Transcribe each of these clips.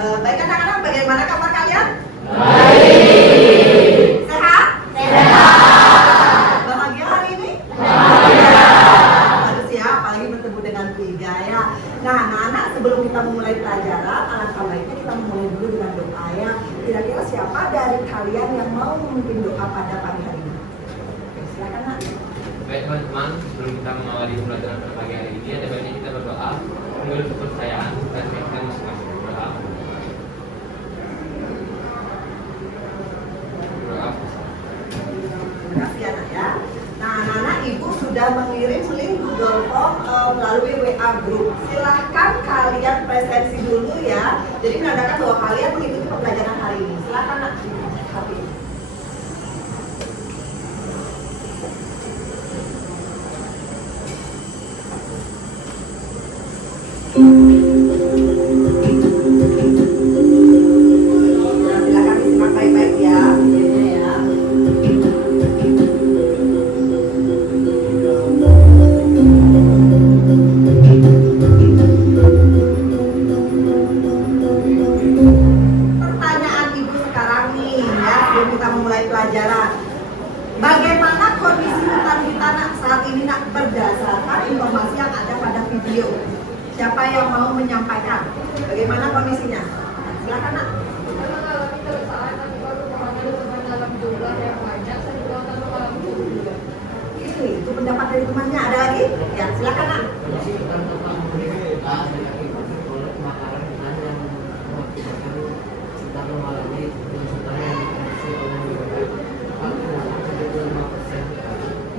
Baik anak-anak, bagaimana kabar kalian? Baik. Sehat? Sehat. Bahagia hari ini? Bahagia. Harus ya, apalagi bertemu dengan Tiga ya. Nah, anak-anak, sebelum kita memulai pelajaran, alangkah baiknya kita memulai dulu dengan doa ya. Kira-kira siapa dari kalian yang mau memimpin doa pada pagi hari ini? Oke, silakan Nak. Baik teman-teman, sebelum kita mengawali pelajaran pada pagi hari ini, ada baiknya kita berdoa menurut kepercayaan dan kita masing-masing berdoa. Berdoa. Terima kasih anak ya. Nah, anak-anak, ibu sudah mengirim link Google Form melalui WA Group. Silahkan kalian presensi dulu ya. Jadi menandakan bahwa kalian mengikuti pembelajaran hari ini. Silahkan Nak. Tapi silakan disimak baik-baik ya. Ya. Pertanyaan ibu sekarang nih ya, sebelum kita memulai pelajaran. Bagaimana kondisi hutan kita Nak saat ini Nak berdasarkan informasi yang ada pada video? Siapa yang mau menyampaikan? Bagaimana kondisinya? Silakan Nak. Kalau kita saat baru mengalami teman dalam jumlah yang banyak, saya juga akan mengalami juga. Itu pendapat dari temannya. Ada lagi? Ya, silakan Nak.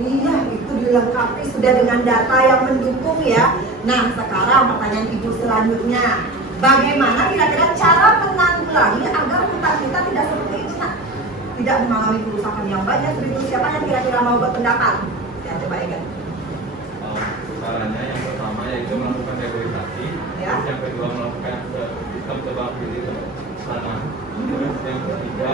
Iya, itu dilengkapi sudah dengan data yang mendukung ya. Nah, sekarang pertanyaan ibu selanjutnya. Bagaimana kira-kira cara menanggulangi agar hutan kita tidak seperti ini Nak? Tidak mengalami kerusakan yang banyak seperti itu. Siapa yang kira-kira mau berpendapat? Ya, coba Egan. Caranya yang pertama yaitu melakukan reboisasi, Ya. yang kedua melakukan sistem tebang pilih tanah, terus yang ketiga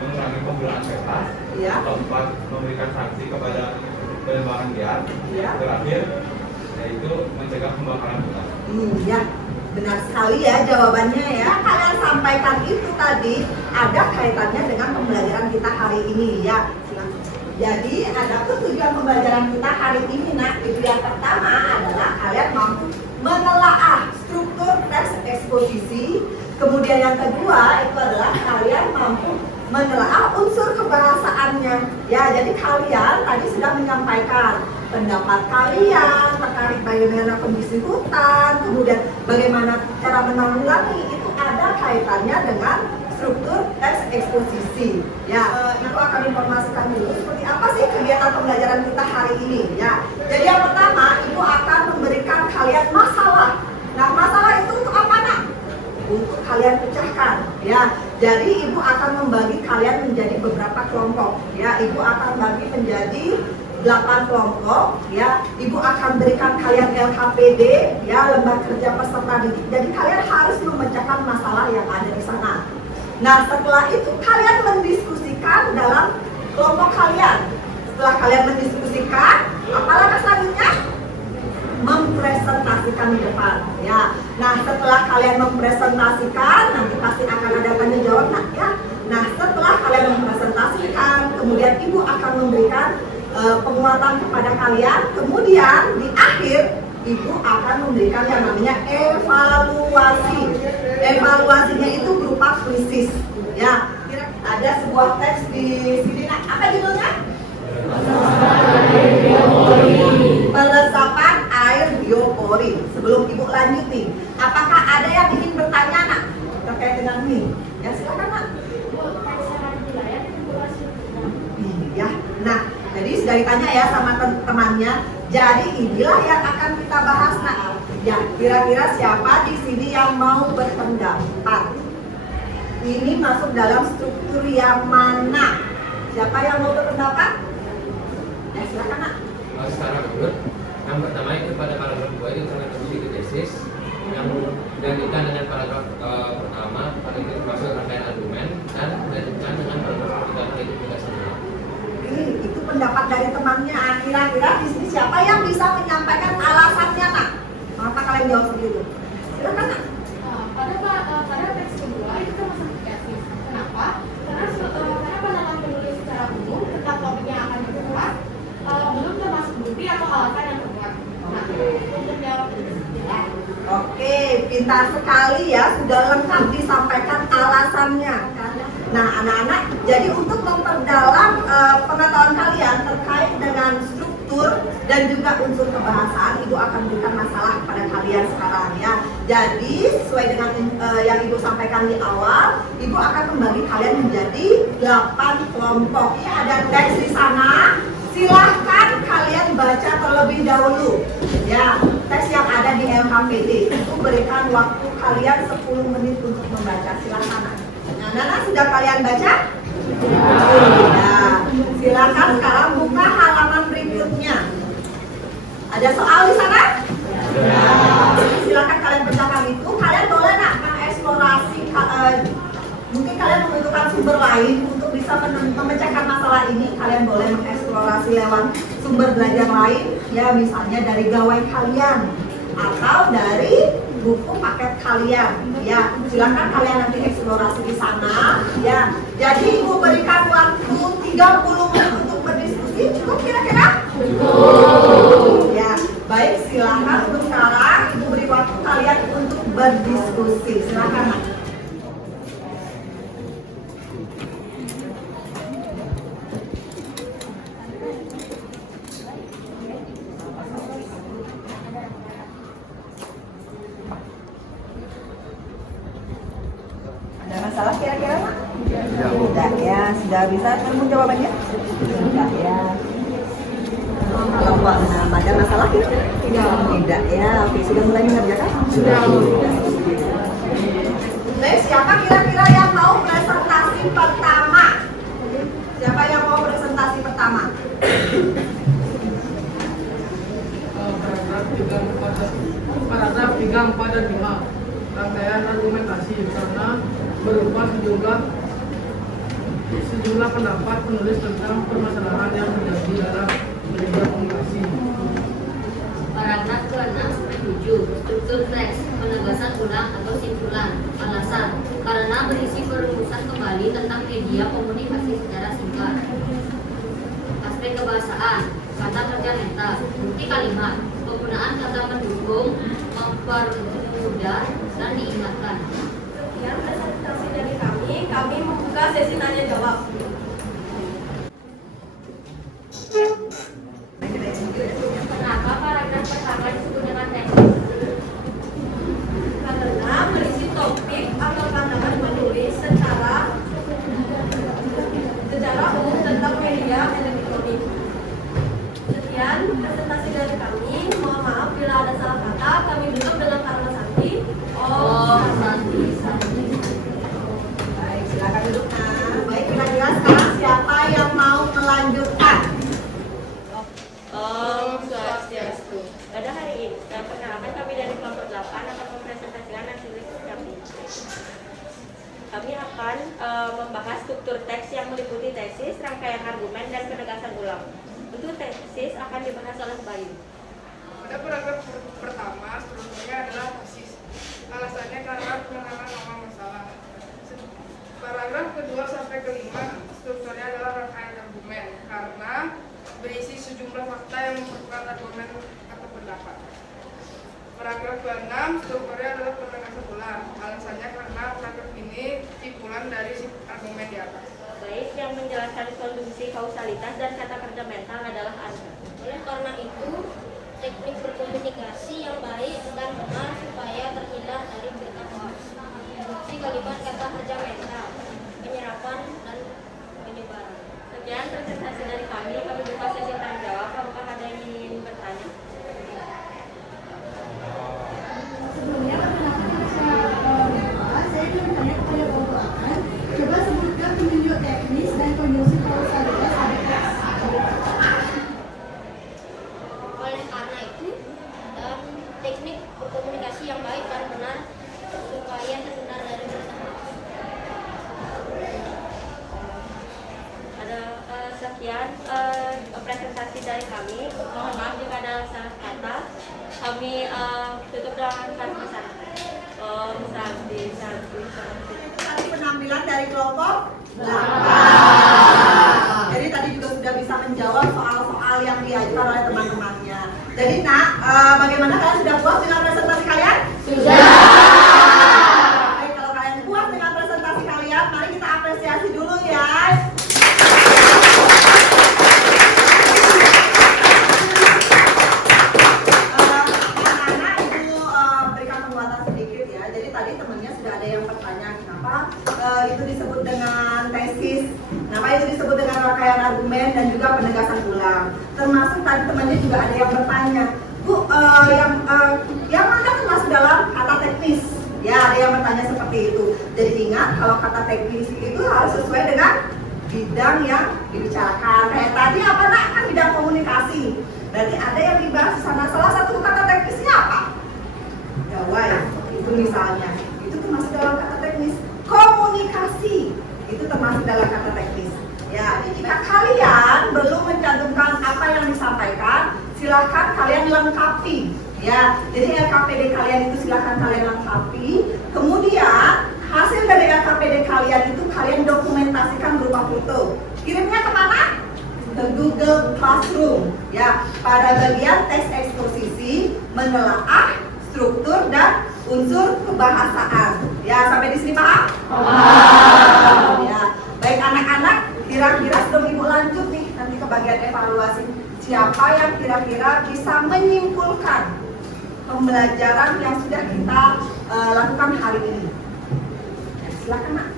mengurangi penggunaan kertas, Ya. keempat memberikan sanksi kepada penebangan liar, Ya. terakhir yaitu mencegah pembakaran hutan. Iya, benar sekali ya jawabannya ya. Kalian sampaikan itu tadi ada kaitannya dengan pembelajaran kita hari ini ya. Jadi ada tujuan pembelajaran kita hari ini Nak. Itu yang pertama adalah kalian mampu menelaah struktur teks eksposisi. Kemudian yang kedua itu adalah kalian mampu menelaah unsur kebahasaannya. Ya, jadi kalian tadi sudah menyampaikan pendapat kalian terkait bagaimana kondisi hutan, kemudian bagaimana cara menanggulangi, itu ada kaitannya dengan struktur teks eksposisi. Ya, Ibu akan informasikan dulu seperti apa sih kegiatan pembelajaran kita hari ini. Ya, jadi yang pertama Ibu akan memberikan kalian masalah. Nah, masalah itu untuk apa Nak? Untuk kalian pecahkan. Ya, jadi Ibu akan membagi kalian menjadi beberapa kelompok. Ya, Ibu akan bagi menjadi 8 kelompok. Ya, Ibu akan berikan kalian LKPD, ya, lembar kerja peserta didik. Jadi kalian harus memecahkan masalah yang ada di sana. Nah, setelah itu kalian mendiskusikan dalam kelompok kalian. Setelah kalian mendiskusikan, apa langkah selanjutnya? Mempresentasikan di depan. Ya. Nah, setelah kalian mempresentasikan, nanti pasti akan ada tanya jawab Nak ya. Nah, setelah kalian mempresentasikan, kemudian Ibu akan memberikan penguatan kepada kalian. Kemudian di akhir Ibu akan memberikan yang namanya evaluasi. Evaluasinya itu berupa kuisis. Ya, ada sebuah teks di sini Nak. Apa judulnya? Peresapan air biopori. Sebelum Ibu lanjut nih, apakah ada yang ingin bertanya Nak terkait dengan ini? Ya, silakan Nak. Iya. Nah, jadi sudah ditanya ya sama temannya. Jadi inilah yang akan kita bahas Nak. Ya, kira-kira siapa di sini yang mau berpendapat? Ini masuk dalam struktur yang mana? Siapa yang mau berpendapat? Ya, silakan Nak. Secara urut, yang pertama itu pada paragraf 2 itu terkait fungsi tesis, yang digantikan dengan paragraf pertama pada itu masuk rangkaian argumen dan digantikan dengan paragraf ketiga itu penjelasan. Itu pendapat dari temannya. Kira-kira di sini siapa yang bisa menyampaikan alasannya Nak? Mengapa kalian jawab seperti itu? Silakan Nak. Pada teks pintar sekali ya, sudah lengkap disampaikan alasannya. Nah, anak-anak, jadi untuk memperdalam pengetahuan kalian terkait dengan struktur dan juga unsur kebahasaan, Ibu akan berikan masalah kepada kalian sekarang ya. Jadi, sesuai dengan yang Ibu sampaikan di awal, Ibu akan membagi kalian menjadi 8 kelompok. Ini ada teks di sana. Silahkan kalian baca terlebih dahulu ya, teks yang ada di LKPD. Itu berikan waktu kalian 10 menit untuk membaca. Silahkan. Nah, Nana, sudah kalian baca? Ya. Silahkan sekarang buka halaman berikutnya. Ada soal di sana? Ya. Silahkan kalian bacakan itu. Kalian boleh mengeksplorasi, mungkin kalian membutuhkan sumber lain untuk bisa memecahkan masalah ini. Kalian boleh mengeksplorasi lewat sumber belajar lain, ya misalnya dari gawai kalian atau dari buku paket kalian. Ya, silakan kalian nanti eksplorasi di sana. Ya, jadi Ibu berikan waktu 30 menit untuk berdiskusi. Cukup kira-kira? Cukup. Ya, baik, silakan untuk sekarang Ibu beri waktu kalian untuk berdiskusi. Silakan. Ada masalah kira-kira? Tidak ya, sudah bisa nemu jawabannya? Tidak ya. Kalau ada masalah kira-kira? Tidak ya. Oke, sudah mulai mengerjakan? Sudah. Baik, siapa kira-kira yang mau presentasi pertama? Siapa yang mau presentasi pertama? Paragraf 3, 4, dan 5 rangkaian argumentasi karena berupa sejumlah pendapat penulis tentang permasalahan yang terjadi dalam media komunikasi. Paragraf ke-6 sampai 7, struktur teks, penegasan ulang atau simpulan, alasan, karena berisi perumusan kembali tentang media komunikasi secara singkat. Aspek kebahasaan, kata kerja mental, bukti kalimat, penggunaan kata mendukung, mempermudah, dan diingatkan. Sekian presentasi dari kami membuka sesi tanya jawab. Kenapa paragraf pertama disebut dengan teks? Karena berisi topik atau pandangan penulis secara umum tentang media elektronik. Sekian presentasi dari kami. Mohon maaf bila ada salah kata. Kami tutup dengan kalimat santi. Om Santi. Baik, silakan duduk. Nah, baik, kira-kira sekarang siapa yang mau melanjutkan? Om Swastiastu. Pada hari ini, perkenalkan kami dari kelompok 8 akan mempresentasikan hasil riset kami. Kami akan membahas struktur teks yang meliputi tesis, rangkaian argumen, dan penegasan ulang. Untuk tesis akan dibahas oleh Bayu. Pada paragraf pertama, strukturnya adalah tesis. Alasannya karena penanganan nama masalah. Paragraf kedua sampai kelima, strukturnya adalah rangkaian argumen karena berisi sejumlah fakta yang merupakan argumen atau pendapat. Paragraf ke-6, strukturnya adalah penegasan ulang. Alasannya karena paragraf ini simpulan dari argumen di atas. Baik, yang menjelaskan kondisi kausalitas dan kata kerja mental adalah Anda. Oleh karena itu, teknik berkomunikasi yang baik dan benar supaya terhindar dari berita hoax. Bukti kalimat kata kerja mental, penyerapan dan penyebaran. Sekian presentasi dari kami buka sesi tanya jawab. Apakah ada yang ingin bertanya? Sebelumnya perkenalkan saya ingin bertanya kepada Bapak Akan. Coba sebutkan penunjuk teknis dan kondisi kausalitas pada teks. Oleh karena itu, dan teknik berkomunikasi yang baik dan benar supaya terhindar dari berita hoax. Ada sekian presentasi dari kami. Mohon maaf jika ada salah kata. Kami tutup dengan kata-kata. Om Santi. Tadi penampilan dari kelompok 8. Jadi tadi juga sudah bisa menjawab soal-soal yang diajukan oleh teman-temannya. Jadi bagaimana, kalian sudah puas dengan presentasi kalian? Sudah. itu disebut dengan tesis, kenapa itu disebut dengan rangkaian argumen dan juga penegasan ulang. Termasuk tadi temannya juga ada yang bertanya, Bu, yang mana termasuk dalam kata teknis? Ya, ada yang bertanya seperti itu. Jadi ingat, kalau kata teknis itu harus sesuai dengan bidang yang dibicarakan. Kayak tadi apa nak? Kan bidang komunikasi. Berarti ada yang dibahas di sana. Salah satu kata teknisnya apa? Gawai. Itu misalnya. Itu termasuk dalam kata teknis. Komunikasi. Itu termasuk dalam kata teknis. Ya, jadi jika kalian belum mencantumkan apa yang disampaikan, silahkan kalian lengkapi. Ya, jadi LKPD kalian itu silahkan kalian lengkapi. Kemudian hasil dari LKPD kalian itu kalian dokumentasikan berupa foto. Kirimnya kemana? Ke Google Classroom. Ya, pada bagian teks eksposisi, menelaah struktur dan unsur kebahasaan. Ya, sampai di sini paham? Paham. Ya, baik anak-anak, kira-kira sebelum ibu lanjut nih nanti ke bagian evaluasi, siapa yang kira-kira bisa menyimpulkan pembelajaran yang sudah kita lakukan hari ini? Ya, silakan nak.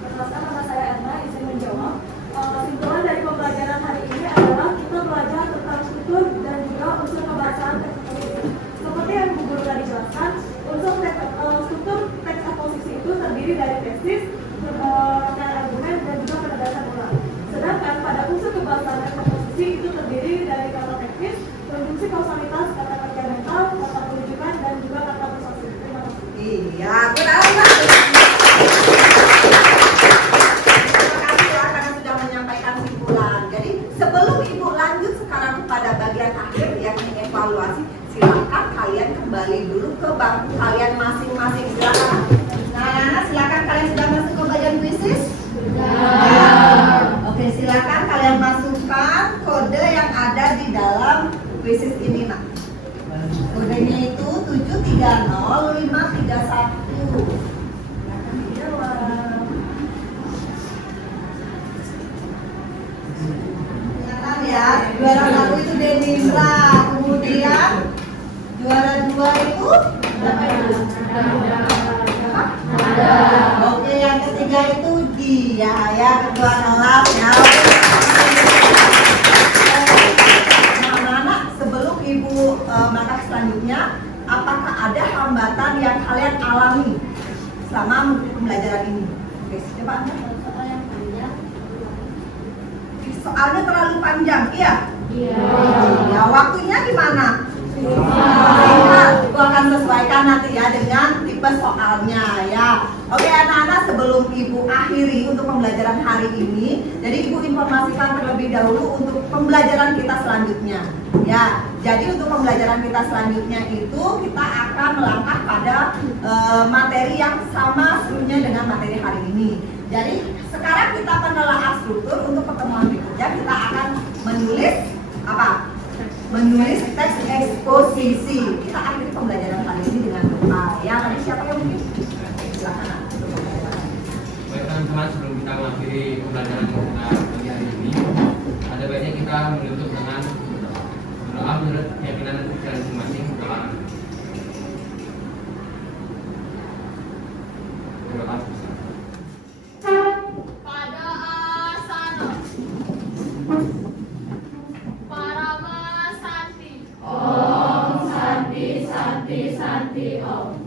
Perkenalkan, nama saya Erna, izin menjawab. Kesimpulan dari pembelajaran hari ini adalah kita belajar tentang struktur dan juga unsur kebahasaan teks eksposisi. Seperti yang Bu Guru tadi jelaskan, struktur teks eksposisi itu terdiri dari tesis, rangkaian argumen, dan juga penegasan ulang. Sedangkan pada unsur kebahasaan teks eksposisi itu terdiri dari kata teknis, konjungsi kausalitas, kata kerja mental, kata penunjukan, dan juga kata persuasif. Terima kasih. Iya, benar. Terima kasih ya karena sudah menyampaikan kesimpulan. Jadi sebelum ibu lanjut sekarang kepada bagian akhir yakni evaluasi, silakan kalian kembali dulu ke bangku kalian masing-masing. Silakan. Nah, silakan kalian sudah masuk ke bagian kuisis? Sudah. Oke, silakan kalian masukkan kode yang ada di dalam kuisis ini, nak. Kodenya itu 730531. Silakan dijawab. Ingatkan ya, juara 1 itu Denimra, kemudian juara 2 itu Oke, yang ketiga itu dia ya, kedua ngelap ya. Anak-anak, sebelum ibu melangkah selanjutnya, apakah ada hambatan yang kalian alami selama mengikuti pembelajaran ini? Oke, coba anda. Soal yang panjang. Soalnya terlalu panjang, iya? Iya. Ya, waktunya gimana? Aku akan sesuaikan nanti ya dengan tipe soalnya ya. Oke anak-anak, sebelum ibu akhiri untuk pembelajaran hari ini, jadi ibu informasikan terlebih dahulu untuk pembelajaran kita selanjutnya. Ya, jadi untuk pembelajaran kita selanjutnya itu kita akan melangkah pada materi yang sama seluruhnya dengan materi hari ini. Jadi sekarang kita menelaah struktur. Untuk pertemuan berikutnya kita akan menulis apa? Menulis teks eksposisi. Kita akhiri pembelajaran kali ini dengan doa. Ya, tadi siapa yang mungkin? Silakan. Baik teman-teman, sebelum kita mengakhiri pembelajaran kita pagi hari ini, ada baiknya kita menutup dengan doa menurut keyakinan dan pikiran masing-masing. Doa bersama. Pada asana. Parama Santi. Om Santi Santi Santi Om.